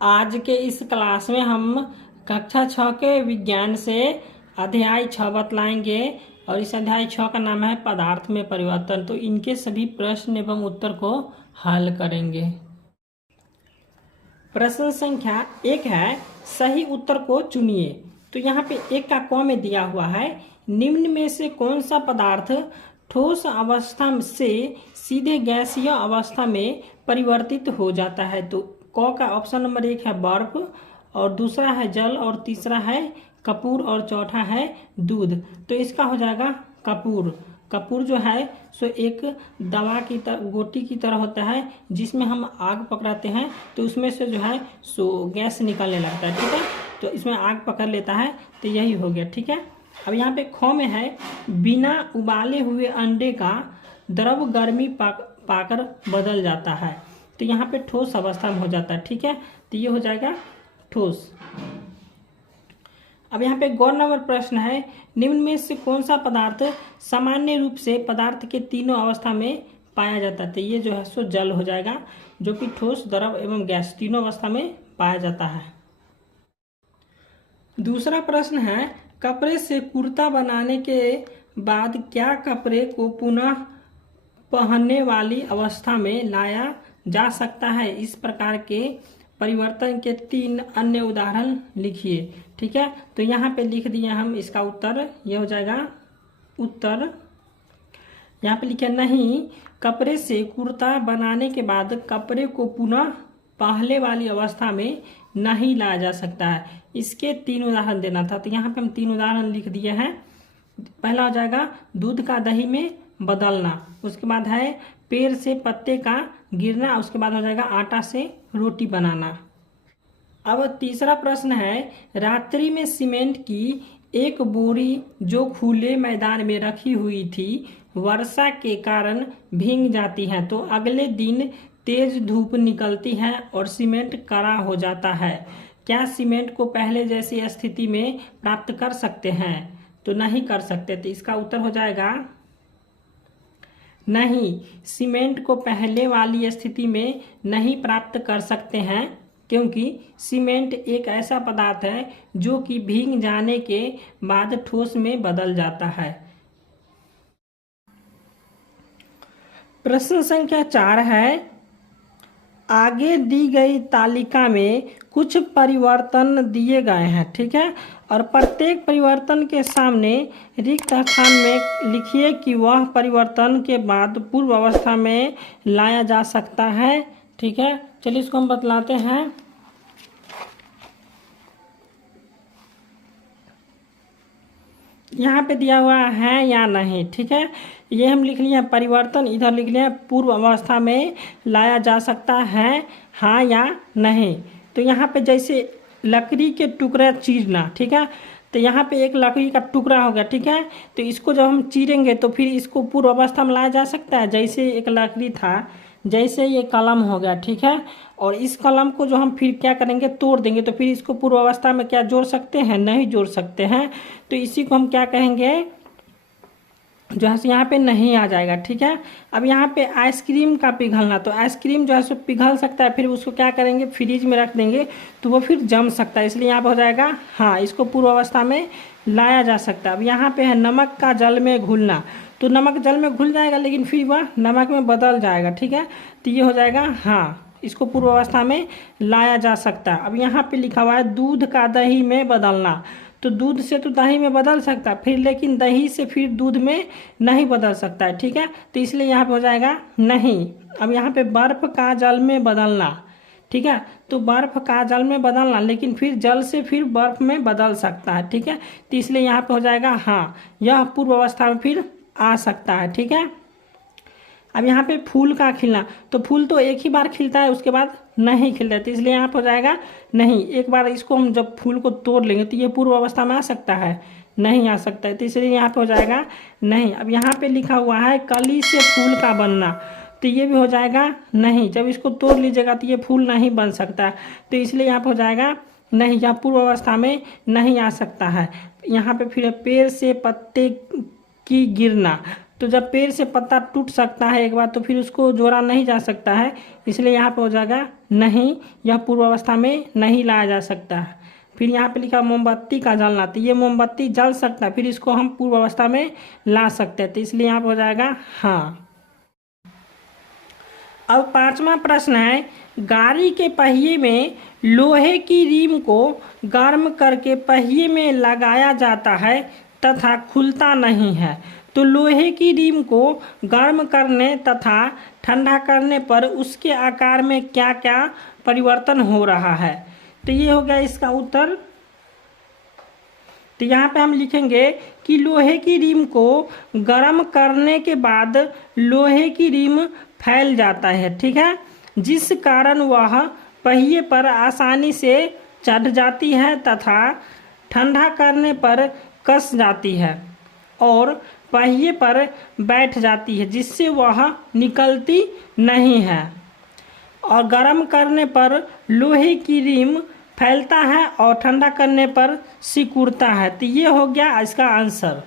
आज के इस क्लास में हम कक्षा 6 के विज्ञान से अध्याय 6 बतलाएंगे और इस अध्याय 6 का नाम है पदार्थ में परिवर्तन। तो इनके सभी प्रश्न एवं उत्तर को हल करेंगे। प्रश्न संख्या 1 है, सही उत्तर को चुनिए। तो यहाँ पे 1 का क में दिया हुआ है, निम्न में से कौन सा पदार्थ ठोस अवस्था से सीधे गैसीय अवस्था में परिवर्तित हो जाता है। तो क का ऑप्शन नंबर 1 है बर्फ, और दूसरा है जल, और तीसरा है कपूर, और चौथा है दूध। तो इसका हो जाएगा कपूर। कपूर जो है सो एक दवा की तरह, गोटी की तरह होता है, जिसमें हम आग पकड़ाते हैं तो उसमें से जो है सो गैस निकलने लगता है। ठीक है, तो इसमें आग पकड़ लेता है, तो यही हो गया। ठीक है, अब यहाँ पे ख में है, बिना उबाले हुए अंडे का द्रव गर्मी पाकर बदल जाता है। तो यहाँ पे ठोस अवस्था में हो जाता है। ठीक है, तो ये हो जाएगा ठोस। अब यहाँ पे गौर नंबर प्रश्न है, निम्न में से कौन सा पदार्थ सामान्य रूप से पदार्थ के तीनों अवस्था में पाया जाता है। तो ये जो है सो जल हो जाएगा, जो कि ठोस, द्रव एवं गैस तीनों अवस्था में पाया जाता है। दूसरा प्रश्न है, कपड़े से कुर्ता बनाने के बाद क्या कपड़े को पुनः पहनने वाली अवस्था में लाया जा सकता है। इस प्रकार के परिवर्तन के 3 अन्य उदाहरण लिखिए। ठीक है, तो यहाँ पे लिख दिया हम इसका उत्तर, यह हो जाएगा उत्तर। यहाँ पे लिखे, नहीं, कपड़े से कुर्ता बनाने के बाद कपड़े को पुनः पहले वाली अवस्था में नहीं लाया जा सकता है। इसके 3 उदाहरण देना था, तो यहाँ पे हम 3 उदाहरण लिख दिए हैं। पहला हो जाएगा दूध का दही में बदलना, उसके बाद है पेड़ से पत्ते का गिरना, उसके बाद हो जाएगा आटा से रोटी बनाना। अब तीसरा प्रश्न है, रात्रि में सीमेंट की एक बोरी जो खुले मैदान में रखी हुई थी वर्षा के कारण भीग जाती है। तो अगले दिन तेज धूप निकलती है और सीमेंट कड़ा हो जाता है। क्या सीमेंट को पहले जैसी स्थिति में प्राप्त कर सकते हैं। तो नहीं कर सकते। तो इसका उत्तर हो जाएगा नहीं, सीमेंट को पहले वाली स्थिति में नहीं प्राप्त कर सकते हैं, क्योंकि सीमेंट एक ऐसा पदार्थ है जो कि भीग जाने के बाद ठोस में बदल जाता है। प्रश्न संख्या 4 है, आगे दी गई तालिका में कुछ परिवर्तन दिए गए हैं। ठीक है, और प्रत्येक परिवर्तन के सामने रिक्त स्थान में लिखिए कि वह परिवर्तन के बाद पूर्व अवस्था में लाया जा सकता है। ठीक है, चलिए इसको हम बतलाते हैं। यहाँ पे दिया हुआ है या नहीं। ठीक है, ये हम लिख लिए परिवर्तन, इधर लिख लिए पूर्व अवस्था में लाया जा सकता है, हाँ या नहीं। तो यहाँ पे जैसे लकड़ी के टुकड़ा चीरना, ठीक है, तो यहाँ पे एक लकड़ी का टुकड़ा हो गया। ठीक है, तो इसको जब हम चीरेंगे तो फिर इसको पूर्व अवस्था में लाया जा सकता है। जैसे एक लकड़ी था, जैसे ये कलम हो गया। ठीक है, और इस कलम को जो हम फिर क्या करेंगे, तोड़ देंगे, तो फिर इसको पूर्व अवस्था में क्या जोड़ सकते हैं, नहीं जोड़ सकते हैं। तो इसी को हम क्या कहेंगे, जो है यहाँ पे नहीं आ जाएगा। ठीक है, अब यहाँ पे आइसक्रीम का पिघलना, तो आइसक्रीम जो है सो पिघल सकता है, फिर उसको क्या करेंगे, फ्रिज में रख देंगे तो वो फिर जम सकता है, इसलिए यहाँ पे हो जाएगा हाँ, इसको पूर्व अवस्था में लाया जा सकता है। अब यहाँ पे है नमक का जल में घुलना, तो नमक जल में घुल जाएगा लेकिन फिर वह नमक में बदल जाएगा। ठीक है, तो ये हो जाएगा हाँ, इसको पूर्व अवस्था में लाया जा सकता है। अब यहाँ पे लिखा हुआ है दूध का दही में बदलना, तो दूध से तो दही में बदल सकता है फिर, लेकिन दही से फिर दूध में नहीं बदल सकता है। ठीक है, तो इसलिए यहाँ पे हो जाएगा नहीं। अब यहाँ पे बर्फ का जल में बदलना, ठीक है, तो बर्फ का जल में बदलना, लेकिन फिर जल से फिर बर्फ में बदल सकता है। ठीक है, तो इसलिए यहाँ पे हो जाएगा हाँ, यह पूर्व अवस्था में फिर आ सकता है। ठीक है, अब यहाँ पे फूल का खिलना, तो फूल तो एक ही बार खिलता है, उसके बाद नहीं खिलता है, तो इसलिए यहाँ पे हो जाएगा नहीं। एक बार इसको हम जब फूल को तोड़ लेंगे तो ये पूर्व अवस्था में आ सकता है, नहीं आ सकता है, तो इसलिए यहाँ पे हो जाएगा नहीं। अब यहाँ पे लिखा हुआ है कली से फूल का बनना, तो ये भी हो जाएगा नहीं। जब इसको तोड़ लीजिएगा तो ये फूल नहीं बन सकता, तो इसलिए यहाँ पे हो जाएगा नहीं, यहाँ पूर्व अवस्था में नहीं आ सकता है। यहाँ पे फिर पेड़ से पत्ते की गिरना, तो जब पेड़ से पत्ता टूट सकता है एक बार तो फिर उसको जोड़ा नहीं जा सकता है, इसलिए यहाँ पे हो जाएगा नहीं, यह पूर्व अवस्था में नहीं लाया जा सकता है। फिर यहाँ पे लिखा मोमबत्ती का जलना, तो ये मोमबत्ती जल सकता है, फिर इसको हम पूर्व अवस्था में ला सकते हैं, तो इसलिए यहाँ पे हो जाएगा हाँ। अब 5वां प्रश्न है, गाड़ी के पहिए में लोहे की रिम को गर्म करके पहिए में लगाया जाता है तथा खुलता नहीं है, तो लोहे की रिम को गर्म करने तथा ठंडा करने पर उसके आकार में क्या क्या परिवर्तन हो रहा है। तो ये हो गया इसका उत्तर। तो यहाँ पे हम लिखेंगे कि लोहे की रिम को गर्म करने के बाद लोहे की रिम फैल जाता है, ठीक है, जिस कारण वह पहिए पर आसानी से चढ़ जाती है तथा ठंडा करने पर कस जाती है और पहिए पर बैठ जाती है, जिससे वह निकलती नहीं है। और गर्म करने पर लोहे की रिम फैलता है और ठंडा करने पर सिकुड़ता है। तो ये हो गया इसका आंसर।